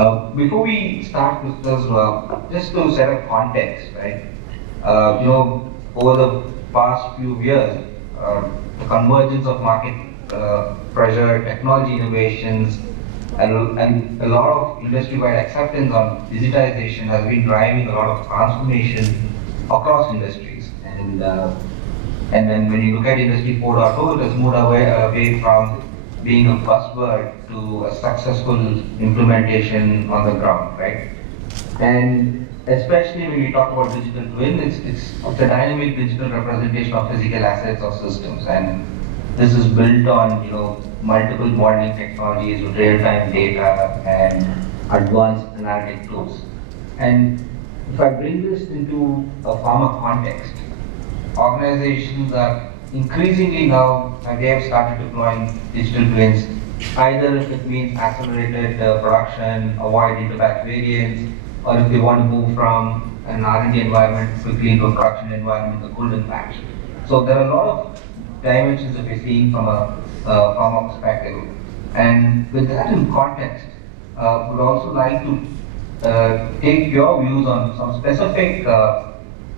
Before we start, Christos, just to set a context, right? Over the past few years, the convergence of market pressure, technology innovations, and a lot of industry-wide acceptance on digitization has been driving a lot of transformation across industries. And then when you look at Industry 4.0, it has moved away from being a buzzword to a successful implementation on the ground, right? And especially when we talk about digital twin, it's a dynamic digital representation of physical assets or systems, and this is built on multiple modeling technologies with real-time data and advanced analytic tools. And if I bring this into a pharma context, organizations are increasingly now, they have started deploying digital twins, either if it means accelerated production, avoid interbatch variants, or if they want to move from an R&D environment quickly into a production environment, the golden patch. So there are a lot of dimensions that we're seeing from a pharma perspective. And with that in context, would also like to take your views on some specific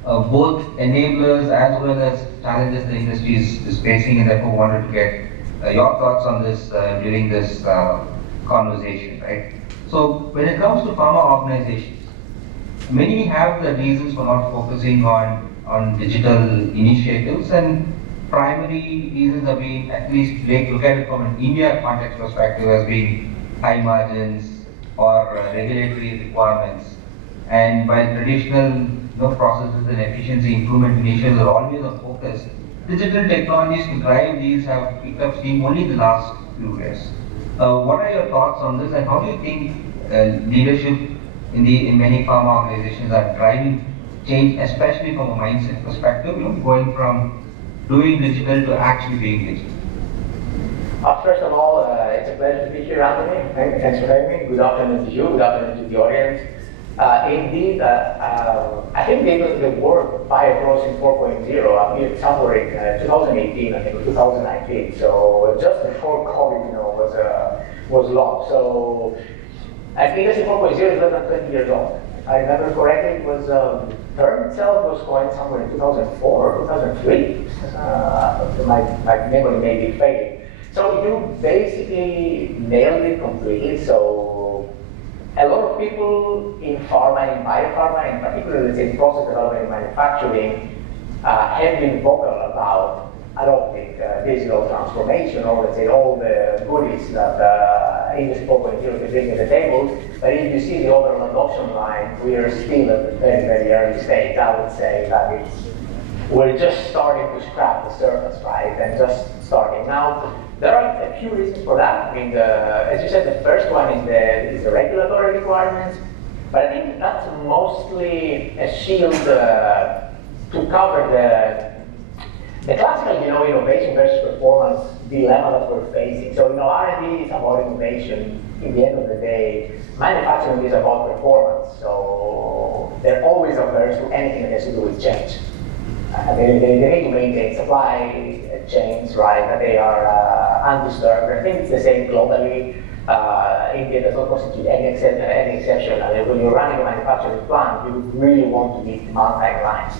both enablers as well as challenges the industry is facing, and therefore wanted to get your thoughts on this during this conversation, right? So when it comes to pharma organizations, many have the reasons for not focusing on digital initiatives, and primary reasons have been, at least look at it from an India context perspective, as being high margins or regulatory requirements. And while traditional processes and efficiency improvement initiatives are always a focus, digital technologies to drive these have picked up steam only in the last few years. What are your thoughts on this, and how do you think leadership in many pharma organizations are driving change, especially from a mindset perspective, going from doing digital to actually being digital? First of all, it's a pleasure to be here, Antony. Thanks for having me. Good afternoon to you. Good afternoon to the audience. Indeed, I think the word bioprocessing 4.0 appeared somewhere in 2018, I think, or 2019. So just before COVID, was launched. So I think Industry 4.0 is less than 20 years old. I remember correctly, it was term itself was coined somewhere in 2004 or 2003. My memory may be fading. So you basically nailed it completely. So a lot of people in pharma, in biopharma, in particular, let's say process development and manufacturing, have been vocal about adopting digital transformation, or let's say all the goodies that Industry 4.0 can bring to the table. But if you see the overall adoption line, we are still at the very, very early stage. I would say that we're just starting to scratch the surface, right? And just starting. Now, there are a few reasons for that. I mean, as you said, the first one is the regulatory requirements, but I think that's mostly a shield to cover the classical, innovation versus performance dilemma that we're facing. So, R&D is about innovation. In the end of the day, manufacturing is about performance. So they're always averse to anything that has to do with change. They need to maintain supply chains, right? That they are undisturbed. I think it's the same globally. India does not constitute any exception. I mean, when you're running a manufacturing plant, you really want to meet demand timelines.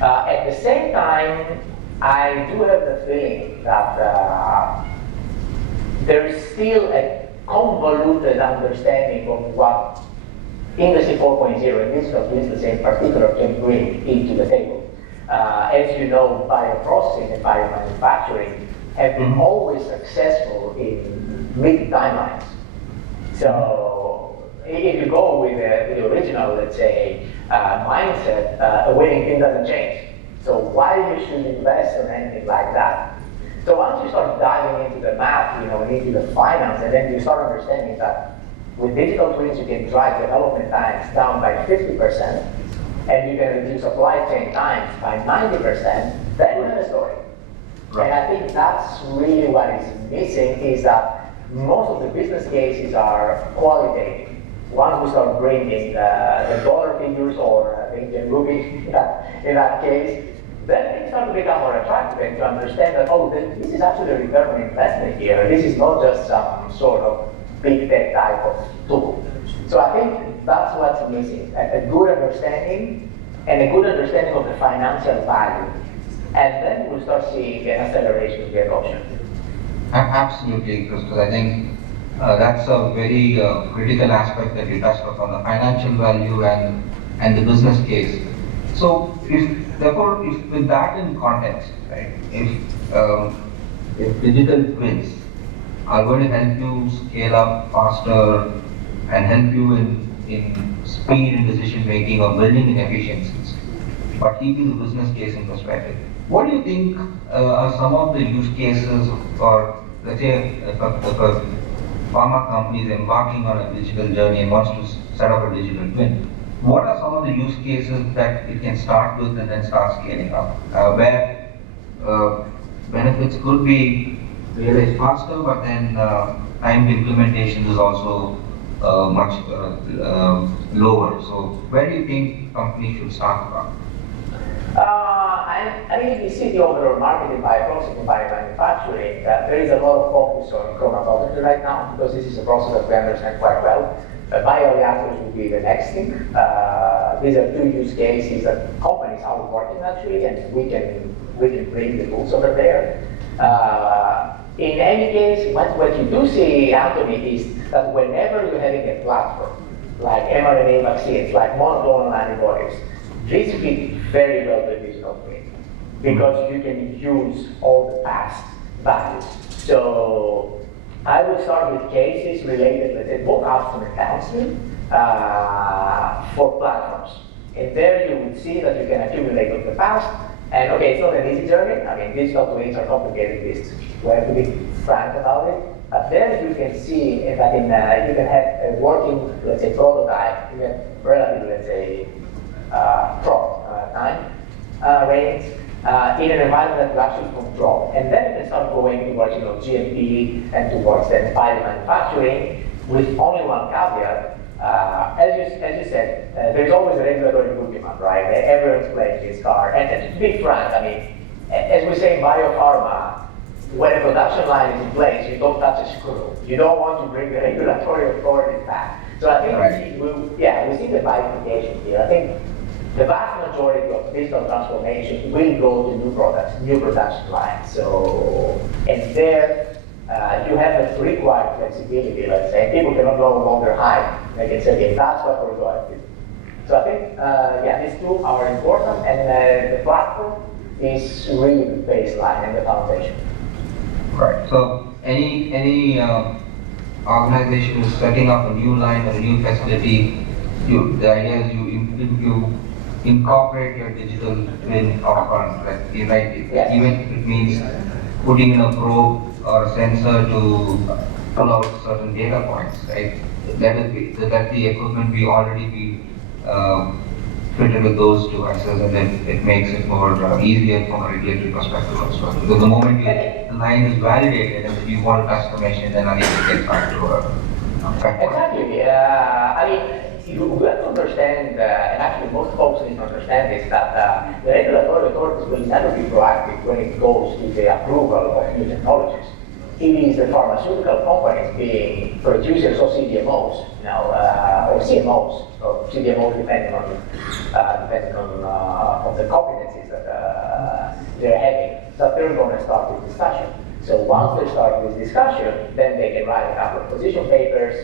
At the same time, I do have the feeling that there is still a convoluted understanding of what Industry 4.0 and digital twins in particular can bring into the table. As you know, bioprocessing and biomanufacturing have been always successful in meeting timelines. So if you go with the original, let's say, mindset, a winning team doesn't change. So why you should invest in anything like that? So once you start diving into the math, into the finance, and then you start understanding that with digital twins you can drive development times down by 50%, and you can reduce supply chain times by 90%, then you have a story. Right. And I think that's really what is missing, is that most of the business cases are qualitative. Once we start bringing the dollar figures or the Indian rupee in that case, then things start to become more attractive, and to understand that, this is actually a return on investment here. This is not just some sort of big tech type of tool. So I think that's what's missing, a good understanding and a good understanding of the financial value. And then we'll start seeing an acceleration of the adoption. Absolutely, Christos. I think that's a very critical aspect that you touched upon, the financial value and the business case. So, therefore, if with that in context, right, if digital twins are going to help you scale up faster and help you in speed in decision making or building in efficiencies, but keeping the business case in perspective, what do you think are some of the use cases, or let's say if a pharma company is embarking on a digital journey and wants to set up a digital twin, what are some of the use cases that it can start with and then start scaling up, where benefits could be realized faster, but then time to implementation is also much lower. So where do you think companies should start from? I mean, if you see the overall market in bioprocessing and biomanufacturing, there is a lot of focus on chromatography right now, because this is a process that we understand quite well. Bioreactors will be the next thing. These are two use cases that companies are working actually, and we can bring the tools over there. In any case, what you do see, Antony, is that whenever you're having a platform, like mRNA vaccines, like monoclonal antibodies, this fits very well with digital twin, because you can use all the past values. So I will start with cases related, let's say, both upstream and downstream for platforms. And there you would see that you can accumulate of the past. And okay, it's not an easy journey. I mean, digital twins are complicated beasts. We have to be frank about it. But there you can see that you can have a working, let's say, prototype, even relatively, let's say, time range in an environment that you actually control. And then you can start going towards GMP and towards then biomanufacturing with only one caveat. As you said, there's always a regulatory boogeyman, right? Everyone's playing this card. And to be frank, I mean, as we say in biopharma, when a production line is in place, you don't touch a screw. You don't want to bring the regulatory authorities back. So I think we see the bifurcation here. I think the vast majority of digital transformation will go to new products, new production lines. So, and there you have the required flexibility, let's say. People cannot no longer hide. They can say, okay, that's what we're going to do. So I think, these two are important, and the platform is really the baseline and the foundation. Right. So any organization is setting up a new line or a new facility, the idea is you incorporate your digital twin upfront, right? Yes. Even if it means putting in a probe or a sensor to pull out certain data points, right? That the equipment be already be fitted with those devices, and then it makes it more easier from a regulatory perspective also. Because the moment the line is validated and you want to touch the machine, then again it gets back to Exactly. I mean, you have to understand, and actually most folks need to understand this, that the regulatory authorities will never be proactive when it goes to the approval of new technologies. It is the pharmaceutical companies being producers or CDMOs, or CMOs, or CDMOs depending on the competencies that they're having, that they're going to start this discussion. So once they start this discussion, then they can write a couple of position papers,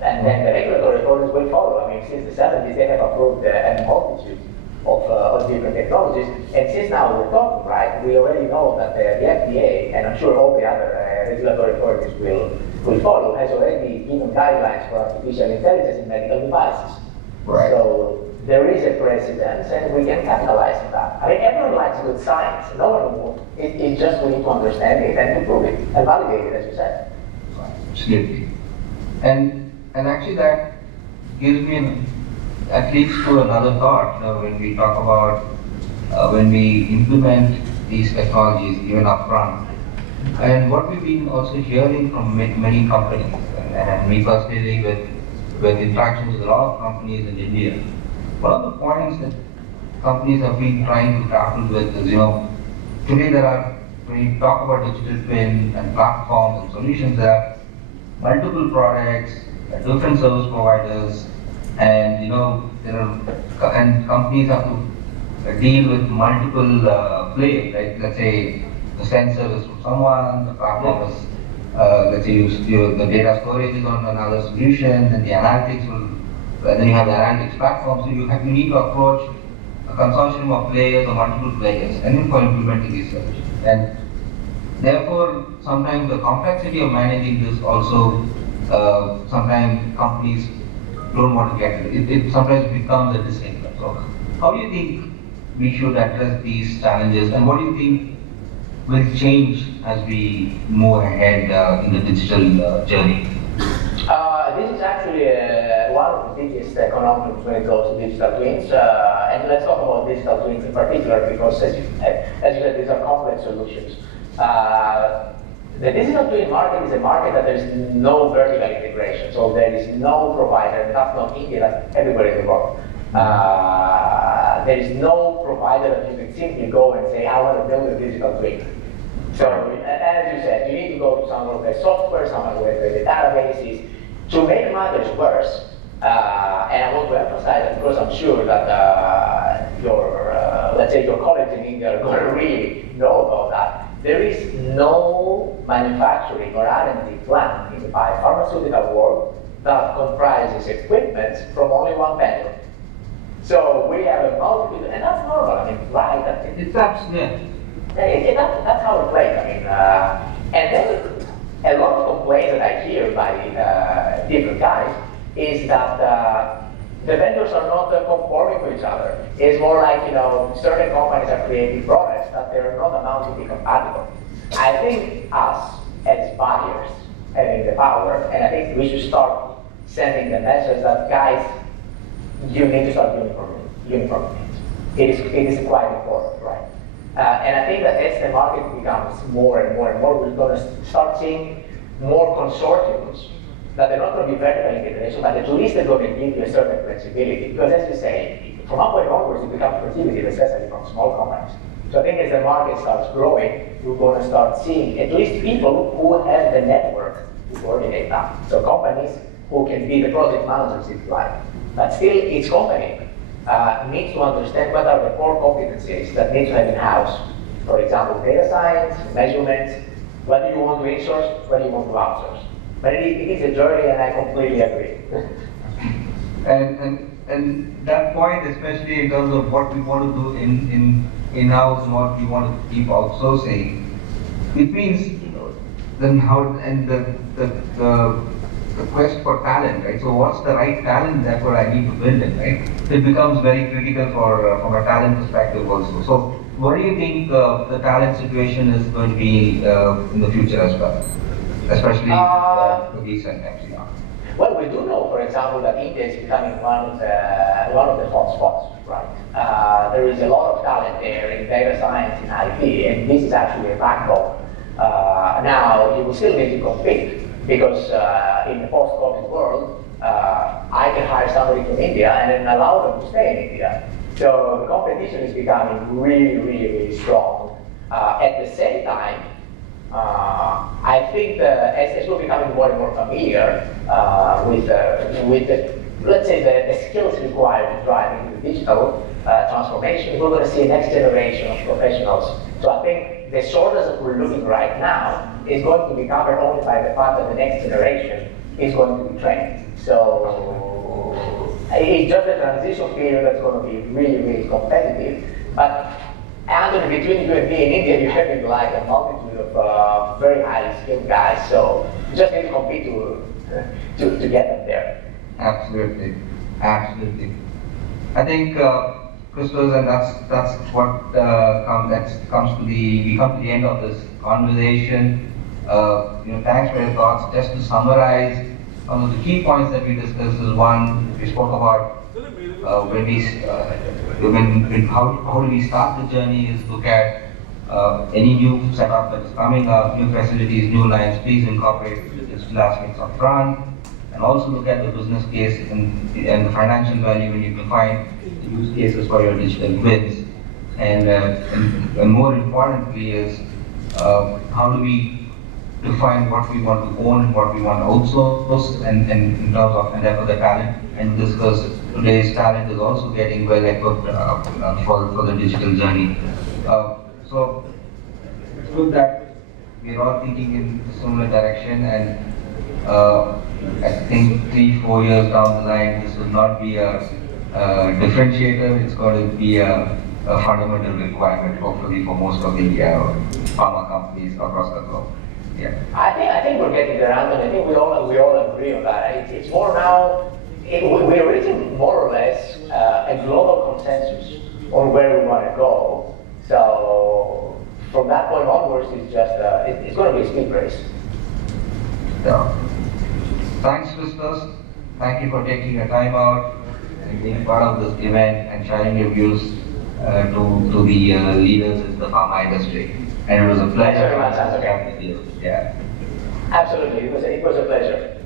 and then the regulatory authorities will follow. I mean, since the 70s, they have approved a multitude of different technologies. And since now we're talking, right, we already know that the FDA, and I'm sure all the other regulatory authorities will follow, has already given guidelines for artificial intelligence in medical devices. Right. So there is a precedence, and we can capitalize on that. I mean, everyone likes good science. No one will. It's just we need to understand it and to prove it and validate it, as you said. Absolutely. And actually that gives me at least to another thought, when we talk about when we implement these technologies even upfront, and what we've been also hearing from many companies, and me personally with interactions with a lot of companies in India, one of the points that companies have been trying to tackle with is, today when you talk about digital twin and platforms and solutions, there are multiple products, different service providers, and and companies have to deal with multiple players, right? Let's say the sensor is from someone, the platform is, let's say the data storage is on another solution, and the analytics will, then you have the analytics platform, so you need to approach a consortium of players or multiple players, and then for implementing these solutions. And therefore, sometimes the complexity of managing this also, sometimes companies don't want to get it. It sometimes becomes a distinction. So, how do you think we should address these challenges, and what do you think will change as we move ahead in the digital journey? This is actually one of the biggest conundrums when it comes to digital twins. And let's talk about digital twins in particular, because as you said, these are complex solutions. The digital twin market is a market that there is no vertical integration. So there is no provider, and that's not India, that's everywhere in the world. There is no provider that you can simply go and say, I want to build a digital twin. So, as you said, you need to go to someone with software, someone with the databases. To make matters worse, and I want to emphasize that because I'm sure that let's say your colleagues in India are going to really know about that, there is no manufacturing or R&D plant in the pharmaceutical world that comprises equipment from only one vendor. So we have a multitude, and that's normal. I mean, right? It's absolutely. That's how it plays. I mean, and then a lot of complaints that I hear by different guys is that the vendors are not conforming to each other. It's more like, certain companies are creating products that they're not allowed to be compatible. I think us as buyers having the power, and I think we should start sending the message that, guys, you need to start uniforming. It is quite important, right? And I think that as the market becomes more and more and more, we're going to start seeing more consortiums that they're not going to be vertical integration, but at least they're going to give you a certain flexibility. Because as you say, from one point onwards, it becomes prohibitive, especially from small companies. So I think as the market starts growing, we're going to start seeing at least people who have the network to coordinate that. So companies who can be the project managers, if you like. But still, each company needs to understand what are the core competencies that need to have in-house. For example, data science, measurements, what do you want to insource, what do you want to outsource. But it is a journey, and I completely agree. and that point, especially in terms of what we want to do in-house and what we want to keep outsourcing, it means then how, and the quest for talent, right? So what's the right talent? That's what I need to build it, right? It becomes very critical from a talent perspective also. So what do you think the talent situation is going to be in the future as well, especially for recent times? Well, we do know, for example, that India is becoming one of the hotspots, right? There is a lot of talent there in data science, in IT, and this is actually a backbone. Now, you will still need to compete, because in the post-COVID world, I can hire somebody from India and then allow them to stay in India. So the competition is becoming really, really, really strong. At the same time, I think as we're becoming more and more familiar with the, let's say, the skills required to drive into the digital transformation, we're going to see a next generation of professionals. So I think the shortage that we're looking right now is going to be covered only by the fact that the next generation is going to be trained. So it's just a transition period that's going to be really, really competitive. But Antony, between you and me in India, you're having like a multitude of very highly skilled guys. So you just need to compete to get them there. Absolutely. I think, Christos, and that's what comes to we come to the end of this conversation. Thanks for your thoughts. Just to summarize, some of the key points that we discussed is one, we spoke about how do we start the journey, is look at any new setup that is coming up, new facilities, new lines, please incorporate the digital aspects up front, and also look at the business case and the financial value when you define the use cases for your digital twins. And more importantly is how do we define what we want to own, what we want to outsource, and in terms of, and therefore the talent, and discuss today's talent is also getting well equipped for the digital journey. So it's good that we're all thinking in a similar direction, and I think 3-4 years down the line, this will not be a differentiator, it's going to be a fundamental requirement, hopefully, for most of the pharma companies across the globe. Yeah. I think we're getting there, Antony. I think we all agree on that. It's more now, we're reaching more or less a global consensus on where we want to go. So from that point onwards, it's just it's going to be a speed race. Yeah. Thanks, Christos. Thank you for taking your time out and being part of this event and sharing your views to the leaders in the pharma industry. And it was a pleasure. Thanks very much, Antony. Yeah. Absolutely, it was a pleasure.